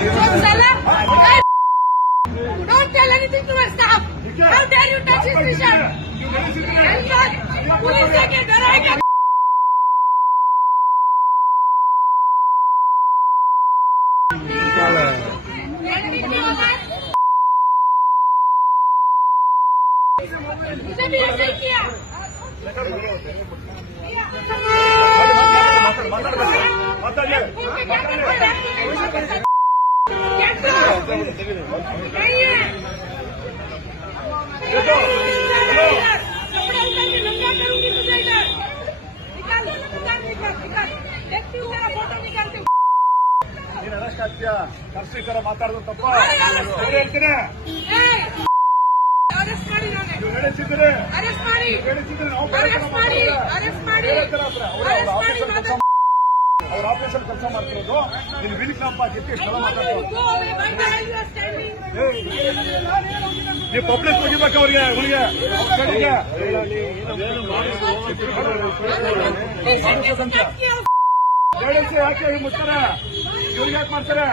Don't tell anything to my staff. How dare you touch his t-shirt? Police के डराएगा. मुझे भी ऐसे ही किया. नहीं है. कपड़े उतार के नंगा करूंगी तुझे इधर. निकाल निकाल. देखती हूँ मेरा फोटो निकालती हूँ. ನೀನು ಅರೆಸ್ಟ್ ಆಗ್ತೀಯಾ? ಕರ್ಸಿಕರ ಮಾತಾಡೋದು ತಪ್ಪ. ಹೇಳ್ತೀನಿ. ಅರೆಸ್ಟ್ ಮಾಡಿ ನಾನೇ. ನಡೆಸಿದ್ರೆ ಅರೆಸ್ಟ್ ಮಾಡಿ. ಅವ್ರ ಆಪರೇಷನ್ ಕೆಲಸ ಮಾಡ್ತಿರೋದು ನೀನು ವಿಲಿಕ್ನಪ್ಪ ಹಾಕಿತ್ತು ಇಷ್ಟೆಲ್ಲ ಮಾತಾಡ್ತಾರೆ. ನೀವು ಪಬ್ಲಿಕ್ ಹೋಗಿಬೇಕು ಅವ್ರಿಗೆ ಅವನಿಗೆ ಯಾಕೆ ಮುಚ್ತಾರೆ? ಇವ್ರಿಗೆ ಯಾಕೆ ಮಾಡ್ತಾರೆ?